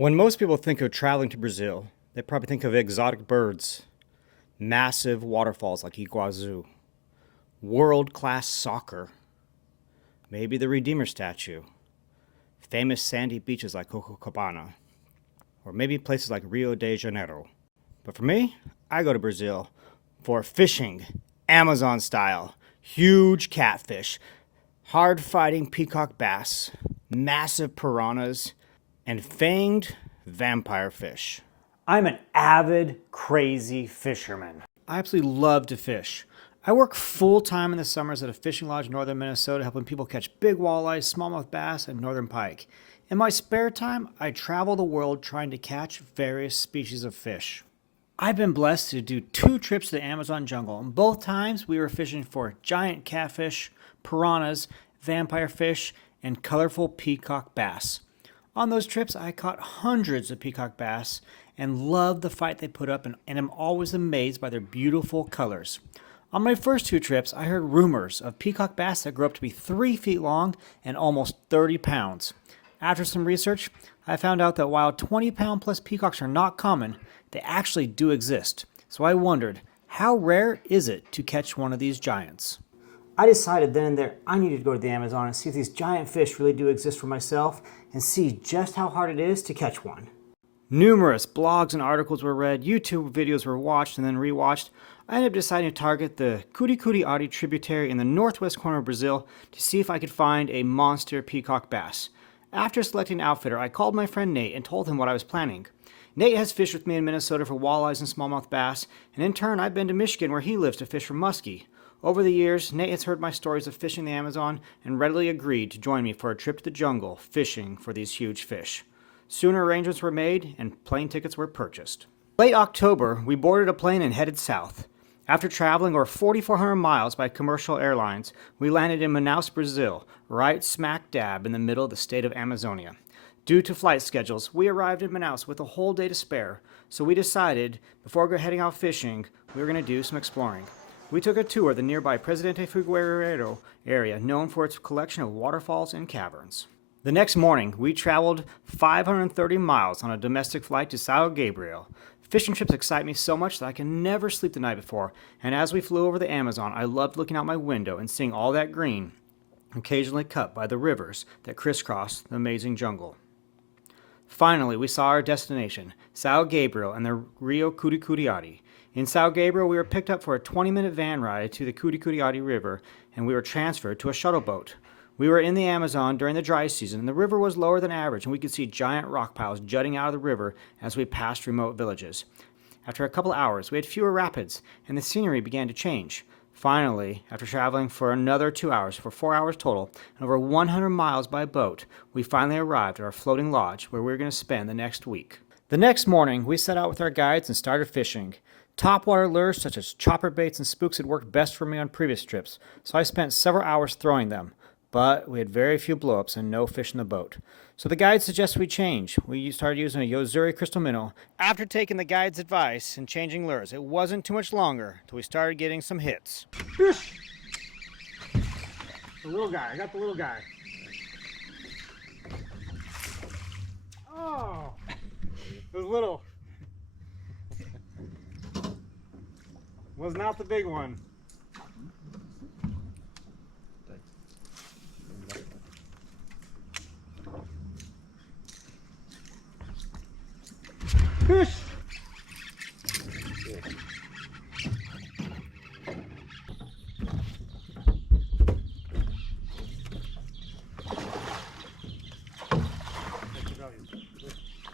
When most people think of traveling to Brazil, they probably think of exotic birds, massive waterfalls like Iguazu, world-class soccer, maybe the Redeemer statue, famous sandy beaches like Copacabana, or maybe places like Rio de Janeiro. But for me, I go to Brazil for fishing, Amazon style, huge catfish, hard-fighting peacock bass, massive piranhas, and fanged vampire fish. I'm an avid, crazy fisherman. I absolutely love to fish. I work full-time in the summers at a fishing lodge in northern Minnesota helping people catch big walleyes, smallmouth bass, and northern pike. In my spare time, I travel the world trying to catch various species of fish. I've been blessed to do 2 trips to the Amazon jungle, and both times we were fishing for giant catfish, piranhas, vampire fish, and colorful peacock bass. On those trips, I caught hundreds of peacock bass and loved the fight they put up and am always amazed by their beautiful colors. On my first 2 trips, I heard rumors of peacock bass that grew up to be 3 feet long and almost 30 pounds. After some research, I found out that while 20-pound plus peacocks are not common, they actually do exist. So I wondered, how rare is it to catch one of these giants? I decided then and there I needed to go to the Amazon and see if these giant fish really do exist for myself and see just how hard it is to catch one. Numerous blogs and articles were read, YouTube videos were watched and then rewatched. I ended up deciding to target the Curicuriari tributary in the northwest corner of Brazil to see if I could find a monster peacock bass. After selecting an outfitter, I called my friend Nate and told him what I was planning. Nate has fished with me in Minnesota for walleyes and smallmouth bass, and in turn I've been to Michigan where he lives to fish for muskie. Over the years, Nate has heard my stories of fishing the Amazon and readily agreed to join me for a trip to the jungle fishing for these huge fish. Soon arrangements were made and plane tickets were purchased. Late October, we boarded a plane and headed south. After traveling over 4,400 miles by commercial airlines, we landed in Manaus, Brazil, right smack dab in the middle of the state of Amazonia. Due to flight schedules, we arrived in Manaus with a whole day to spare, so we decided, before heading out fishing, we were going to do some exploring. We took a tour of the nearby Presidente Figueiredo area, known for its collection of waterfalls and caverns. The next morning, we traveled 530 miles on a domestic flight to São Gabriel. Fishing trips excite me so much that I can never sleep the night before, and as we flew over the Amazon, I loved looking out my window and seeing all that green, occasionally cut by the rivers that crisscross the amazing jungle. Finally, we saw our destination, São Gabriel and the Rio Curicuriari. In São Gabriel, we were picked up for a 20-minute van ride to the Curicuriari River, and we were transferred to a shuttle boat. We were in the Amazon during the dry season, and the river was lower than average, and we could see giant rock piles jutting out of the river as we passed remote villages. After a couple hours, we had fewer rapids, and the scenery began to change. Finally, after traveling for another 2 hours, for 4 hours total, and over 100 miles by boat, we finally arrived at our floating lodge where we were going to spend the next week. The next morning, we set out with our guides and started fishing. Topwater lures such as chopper baits and spooks had worked best for me on previous trips, so I spent several hours throwing them. But we had very few blowups and no fish in the boat. So the guide suggested we change. We started using a Yozuri crystal minnow. After taking the guide's advice and changing lures, it wasn't too much longer till we started getting some hits. Fish! The little guy, I got the little guy. Oh! It was little. Was not the big one. Fish!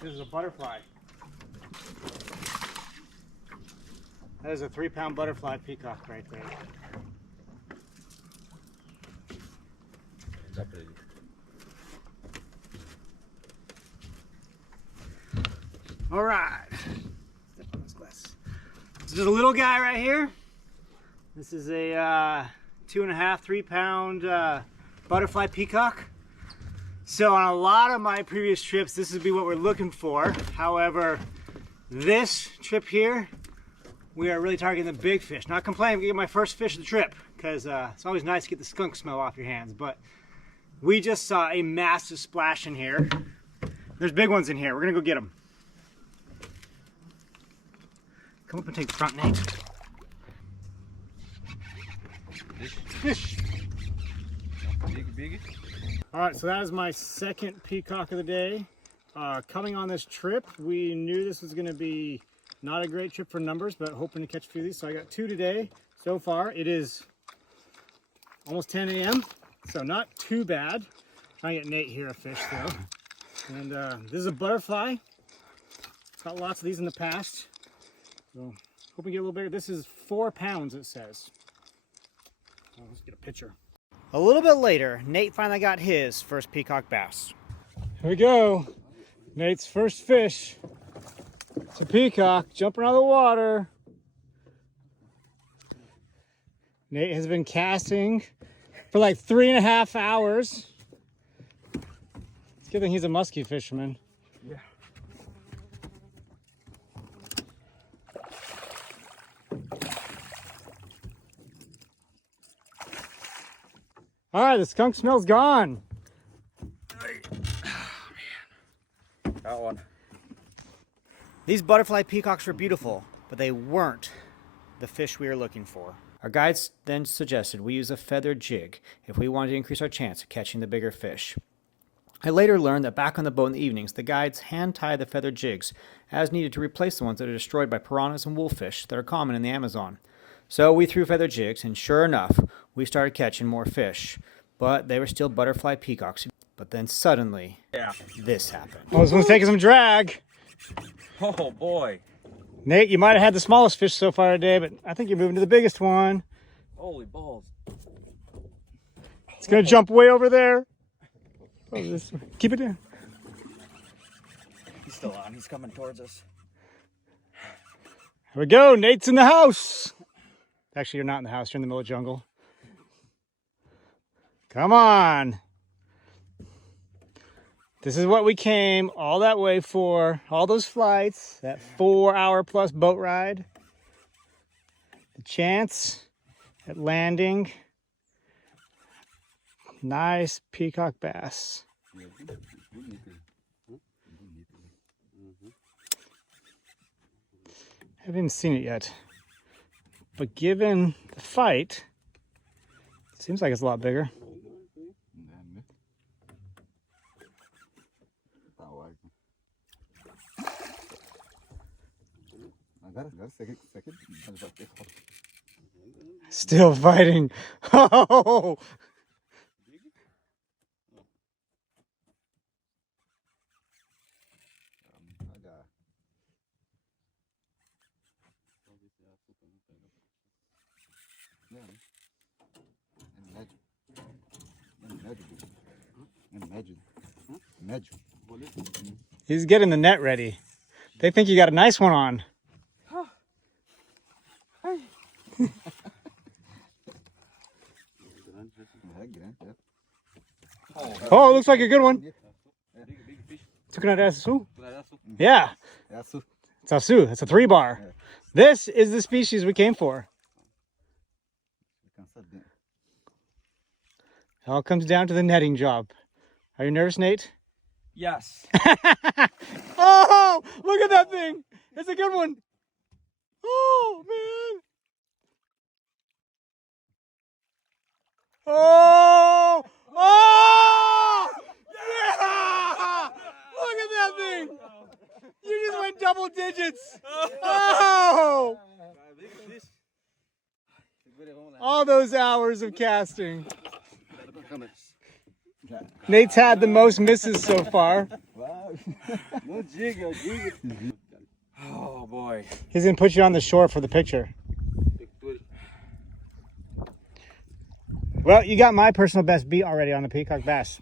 This is a butterfly. That is a 3-pound butterfly peacock right there. All right. Step on this glass. This is a little guy right here. This is a 2.5, 3-pound butterfly peacock. So on a lot of my previous trips, this would be what we're looking for. However, this trip here, we are really targeting the big fish. Not complaining, we get my first fish of the trip because it's always nice to get the skunk smell off your hands. But we just saw a massive splash in here. There's big ones in here. We're gonna go get them. Come up and take the front, Nate. Fish. All right, so that is my second peacock of the day. Coming on this trip, we knew this was gonna be not a great trip for numbers, but hoping to catch a few of these. So I got 2 today so far. It is almost 10 a.m., so not too bad. Trying to get Nate here a fish though. And this is a butterfly. Caught lots of these in the past. So hoping to get a little bigger. This is 4 pounds, it says. Let's get a picture. A little bit later, Nate finally got his first peacock bass. Here we go. Nate's first fish. It's a peacock jumping out of the water. Nate has been casting for like 3.5 hours. It's a good thing he's a musky fisherman. Yeah. All right, the skunk smell's gone. Got one. These butterfly peacocks were beautiful, but they weren't the fish we were looking for. Our guides then suggested we use a feathered jig if we wanted to increase our chance of catching the bigger fish. I later learned that back on the boat in the evenings, the guides hand-tie the feathered jigs as needed to replace the ones that are destroyed by piranhas and wolffish that are common in the Amazon. So we threw feathered jigs, and sure enough, we started catching more fish. But they were still butterfly peacocks. But then suddenly, this happened. Oh, this one's taking some drag. Oh boy. Nate, you might have had the smallest fish so far today, but I think you're moving to the biggest one. Holy balls. It's going to jump way over there. Oh, this way. Keep it there. He's still on. He's coming towards us. Here we go. Nate's in the house. Actually, you're not in the house. You're in the middle of the jungle. Come on. This is what we came all that way for. All those flights. That 4-hour-plus boat ride. The chance at landing. Nice peacock bass. Haven't seen it yet. But given the fight, it seems like it's a lot bigger. Still fighting. Oh! He's getting the net ready. They think you got a nice one on. Oh, it looks like a good one. aTucunare? Yeah. It's asu. It's a 3-bar. This is the species we came for. It all comes down to the netting job. Are you nervous, Nate? Yes. Oh, look at that thing. It's a good one. Oh, man. Oh, oh, yeah. Look at that thing. You just went double digits. Oh. All those hours of casting. Nate's had the most misses so far. Oh boy. He's gonna put you on the shore for the picture. Well, you got my personal best beat already on the peacock bass.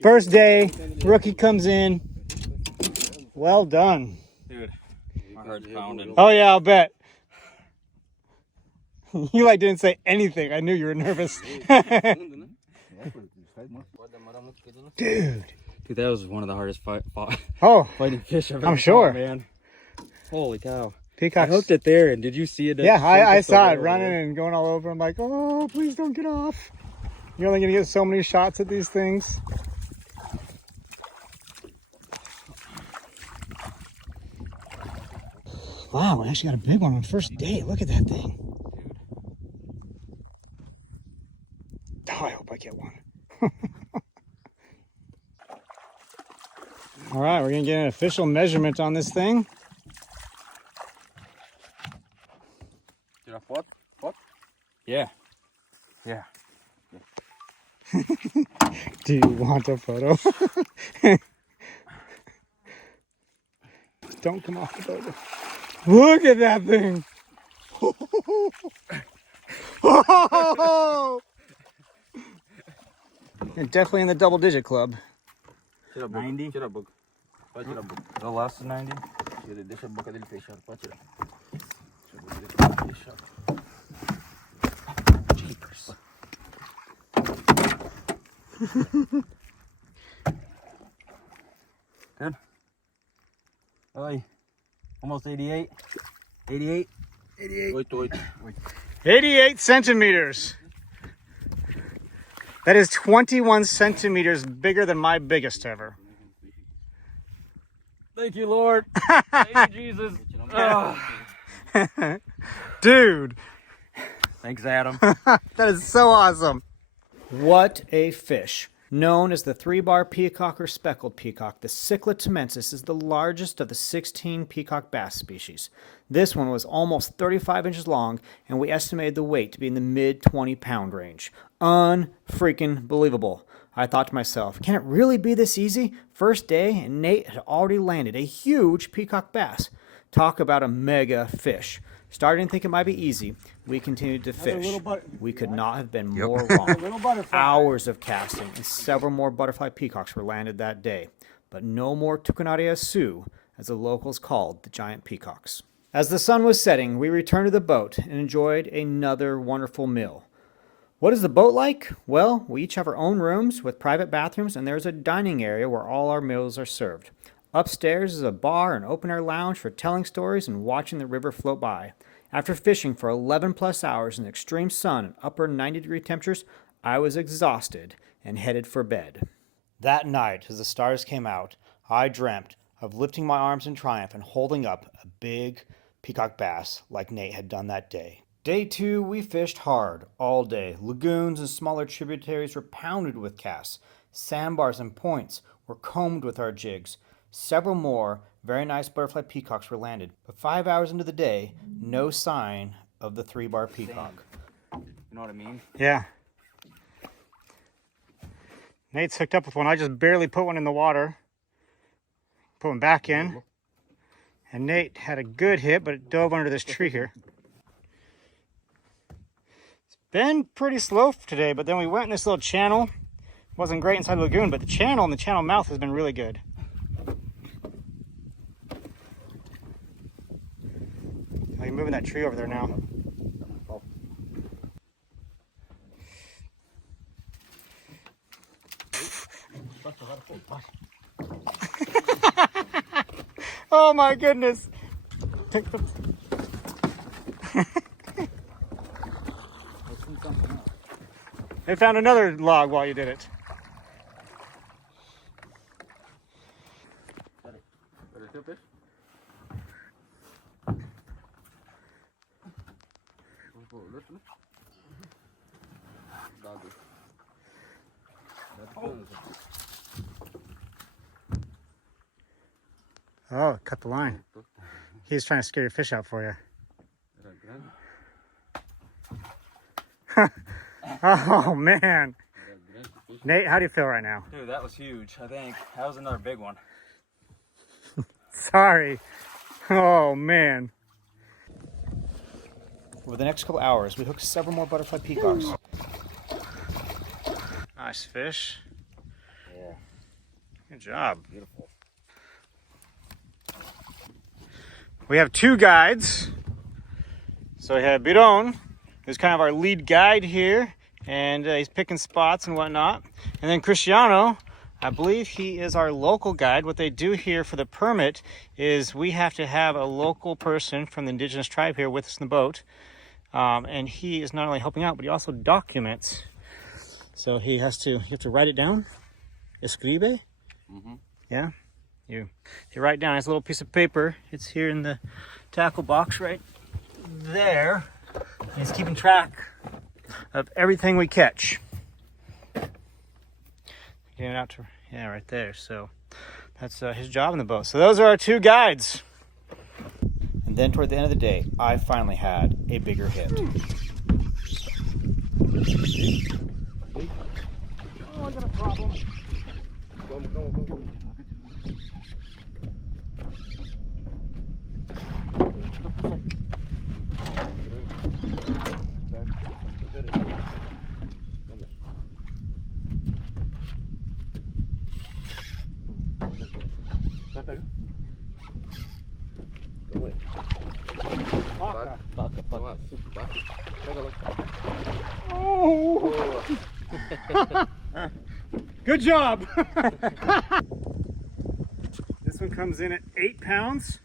First day, rookie comes in. Well done. Dude, my heart's pounding. Oh yeah, I'll bet. You like didn't say anything. I knew you were nervous. Dude, that was one of the hardest fighting fish I've ever I'm sure, caught, man. Holy cow. Peacocks. I hooked it there, and did you see it? Yeah, I saw it running and going all over. I'm like, oh, please don't get off. You're only going to get so many shots at these things. Wow, we actually got a big one on the first day. Look at that thing. Oh, I hope I get one. All right, we're gonna get an official measurement on this thing. Pot? Pot? Yeah. Yeah. Do you want a photo? Don't come off the boat. Look at that thing. You're definitely in the double digit club. 90? The last 90? Deixa a boca dele fechada. Pode tirar. Jeepers. Good. Oi. Almost 88. 88. 88. 88 centimeters. That is 21 centimeters bigger than my biggest ever. Thank you, Lord. Thank you, Jesus. Dude. Thanks, Adam. That is so awesome. What a fish. Known as the 3-bar peacock or speckled peacock, the cichlid tomensis is the largest of the 16 peacock bass species. This one was almost 35 inches long, and we estimated the weight to be in the mid 20-pound range. Unfreaking believable. I thought to myself, can it really be this easy? First day, and Nate had already landed a huge peacock bass. Talk about a mega fish. Starting to think it might be easy, we continued to fish. We could not have been more wrong. Hours of casting and several more butterfly peacocks were landed that day, but no more aTucunare Sioux, as the locals called the giant peacocks. As the sun was setting, we returned to the boat and enjoyed another wonderful meal. What is the boat like? Well, we each have our own rooms with private bathrooms, and there's a dining area where all our meals are served. Upstairs is a bar and open-air lounge for telling stories and watching the river float by. After fishing for 11 plus hours in extreme sun and upper 90-degree temperatures, I was exhausted and headed for bed. That night, as the stars came out, I dreamt of lifting my arms in triumph and holding up a big peacock bass like Nate had done that day. Day 2, we fished hard all day. Lagoons and smaller tributaries were pounded with casts. Sandbars and points were combed with our jigs. Several more very nice butterfly peacocks were landed, but 5 hours into the day, no sign of the 3-bar peacock. You know what I mean? Yeah. Nate's hooked up with one. I just barely put one in the water. Put one back in. And Nate had a good hit, but it dove under this tree here. It's been pretty slow today, but then we went in this little channel. Wasn't great inside the lagoon, but the channel and the channel mouth has been really good. Oh, you're moving that tree over there now. Oh my goodness. They found another log while you did it. Oh, cut the line. He's trying to scare your fish out for you. Oh, man. Nate, how do you feel right now? Dude, that was huge, I think. That was another big one. Sorry. Oh, man. Over the next couple hours, we hooked several more butterfly peacocks. Nice fish. Yeah. Good job. Beautiful. We have 2 guides. So we have Biron, who's kind of our lead guide here, and he's picking spots and whatnot. And then Cristiano, I believe he is our local guide. What they do here for the permit is we have to have a local person from the indigenous tribe here with us in the boat. And he is not only helping out, but he also documents. So you have to write it down. Escribe. Mm-hmm. Yeah. You write down this little piece of paper. It's here in the tackle box right there. He's keeping track of everything we catch. Getting it out to, yeah, right there. So that's his job in the boat. So those are our two guides. And then toward the end of the day, I finally had a bigger hit. Oh, I got a problem. Go. Paca. Paca. Oh! Good job! This one comes in at 8 pounds.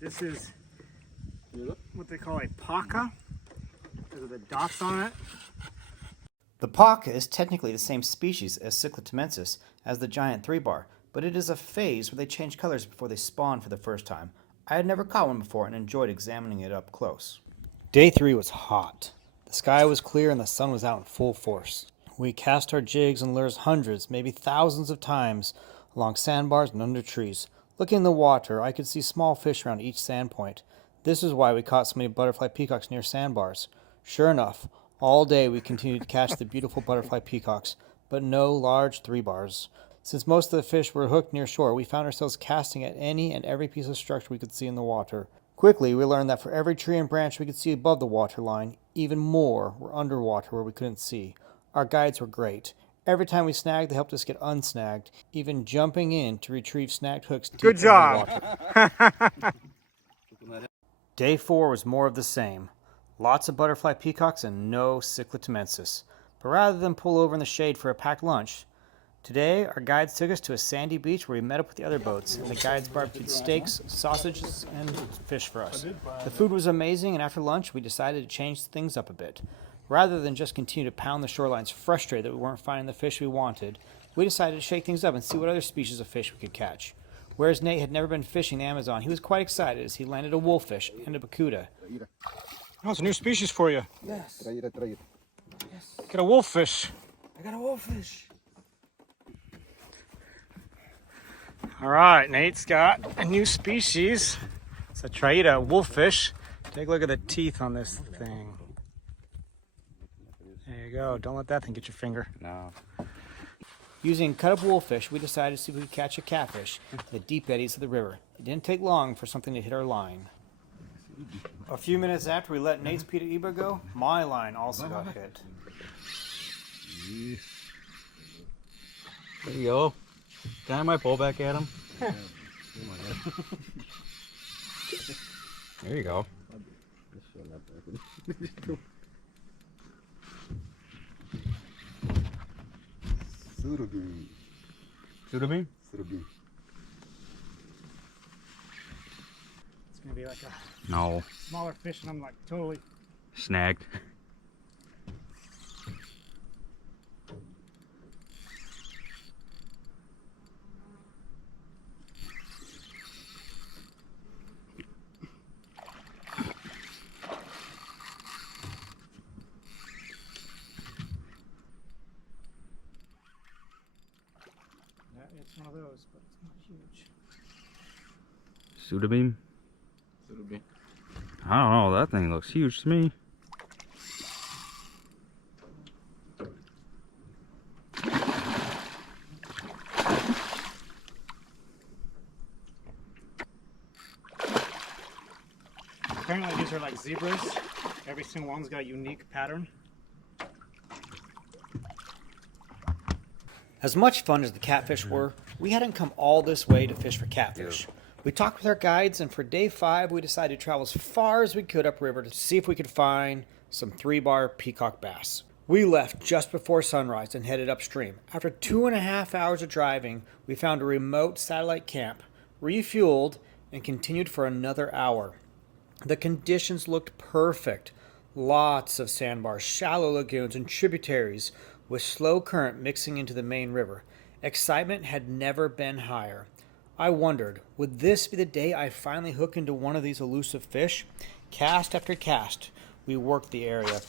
This is what they call a Paca, because of the dots on it. The Paca is technically the same species as Cyclotamensis as the giant 3-bar, but it is a phase where they change colors before they spawn for the first time. I had never caught one before and enjoyed examining it up close. Day 3 was hot. The sky was clear and the sun was out in full force. We cast our jigs and lures hundreds, maybe thousands of times along sandbars and under trees. Looking in the water, I could see small fish around each sand point. This is why we caught so many butterfly peacocks near sandbars. Sure enough, all day we continued to catch the beautiful butterfly peacocks, but no large 3-bars. Since most of the fish were hooked near shore, we found ourselves casting at any and every piece of structure we could see in the water. Quickly, we learned that for every tree and branch we could see above the water line, even more were underwater where we couldn't see. Our guides were great. Every time we snagged, they helped us get unsnagged, even jumping in to retrieve snagged hooks deep in the water. Day 4 was more of the same. Lots of butterfly peacocks and no Cyclotamensis. But rather than pull over in the shade for a packed lunch, today our guides took us to a sandy beach where we met up with the other boats, and the guides barbecued steaks, sausages, and fish for us. The food was amazing, and after lunch we decided to change things up a bit. Rather than just continue to pound the shorelines frustrated that we weren't finding the fish we wanted, we decided to shake things up and see what other species of fish we could catch. Whereas Nate had never been fishing the Amazon, he was quite excited as he landed a wolffish and a bicuda. Oh, it's a new species for you. Yes. Yes. Get a wolffish. I got a wolffish. All right, Nate's got a new species. It's a traída wolffish. Take a look at the teeth on this thing. There you go. Don't let that thing get your finger. No. Using cut-up wolffish, we decided to see if we could catch a catfish in the deep eddies of the river. It didn't take long for something to hit our line. A few minutes after we let Nate's Pita Iba go, my line also got hit. There you go. Can I have my pole back at him? There you go. Surubim. Surubim? Surubim. It's going to be like a No. smaller fish, and I'm like totally... Snagged. It's one of those, but it's not huge. Surubim? Surubim. I don't know. That thing looks huge to me. Apparently these are like zebras. Every single one's got a unique pattern. As much fun as the catfish were, we hadn't come all this way to fish for catfish. We talked with our guides, and for day 5, we decided to travel as far as we could upriver to see if we could find some 3-bar peacock bass. We left just before sunrise and headed upstream. After 2.5 hours of driving, we found a remote satellite camp, refueled, and continued for another hour. The conditions looked perfect. Lots of sandbars, shallow lagoons, and tributaries with slow current mixing into the main river. Excitement had never been higher. I wondered, would this be the day I finally hook into one of these elusive fish? Cast after cast, we worked the area.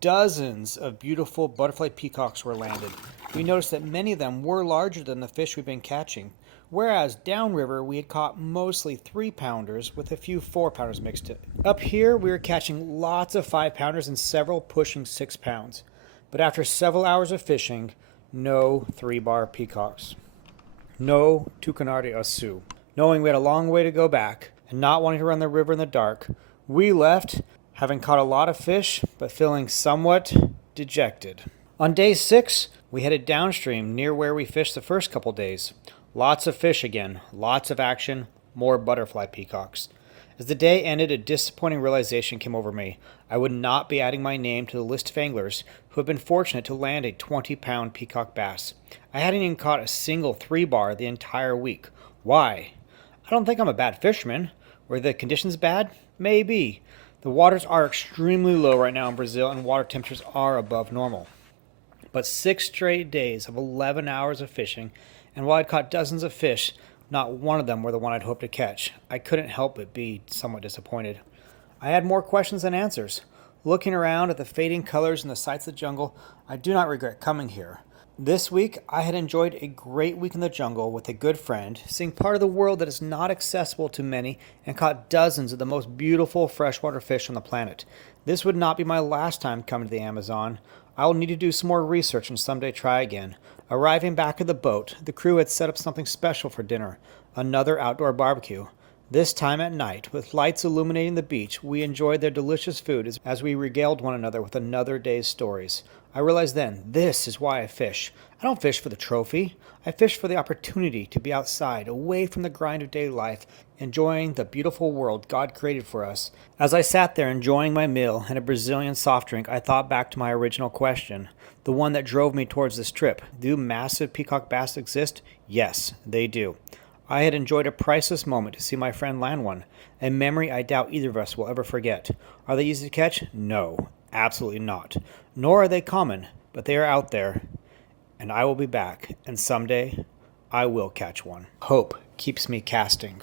Dozens of beautiful butterfly peacocks were landed. We noticed that many of them were larger than the fish we've been catching, whereas downriver we had caught mostly 3-pounders with a few 4-pounders mixed in. Up here we were catching lots of 5-pounders and several pushing 6 pounds. But after several hours of fishing, no 3-bar peacocks. No aTucunare asu. Knowing we had a long way to go back and not wanting to run the river in the dark, we left, having caught a lot of fish, but feeling somewhat dejected. On day 6, we headed downstream near where we fished the first couple days. Lots of fish again, lots of action, more butterfly peacocks. As the day ended, a disappointing realization came over me. I would not be adding my name to the list of anglers who have been fortunate to land a 20-pound peacock bass. I hadn't even caught a single 3-bar the entire week. Why? I don't think I'm a bad fisherman. Were the conditions bad? Maybe. The waters are extremely low right now in Brazil and water temperatures are above normal. But 6 straight days of 11 hours of fishing, and while I'd caught dozens of fish, not one of them were the one I'd hoped to catch. I couldn't help but be somewhat disappointed. I had more questions than answers. Looking around at the fading colors and the sights of the jungle, I do not regret coming here. This week, I had enjoyed a great week in the jungle with a good friend, seeing part of the world that is not accessible to many, and caught dozens of the most beautiful freshwater fish on the planet. This would not be my last time coming to the Amazon. I will need to do some more research and someday try again. Arriving back at the boat, the crew had set up something special for dinner, another outdoor barbecue. This time at night, with lights illuminating the beach, we enjoyed their delicious food as we regaled one another with another day's stories. I realized then, this is why I fish. I don't fish for the trophy. I fish for the opportunity to be outside, away from the grind of daily life, enjoying the beautiful world God created for us. As I sat there enjoying my meal and a Brazilian soft drink, I thought back to my original question, the one that drove me towards this trip. Do massive peacock bass exist? Yes, they do. I had enjoyed a priceless moment to see my friend land one, a memory I doubt either of us will ever forget. Are they easy to catch? No, absolutely not. Nor are they common, but they are out there. And I will be back, and someday I will catch one. Hope keeps me casting.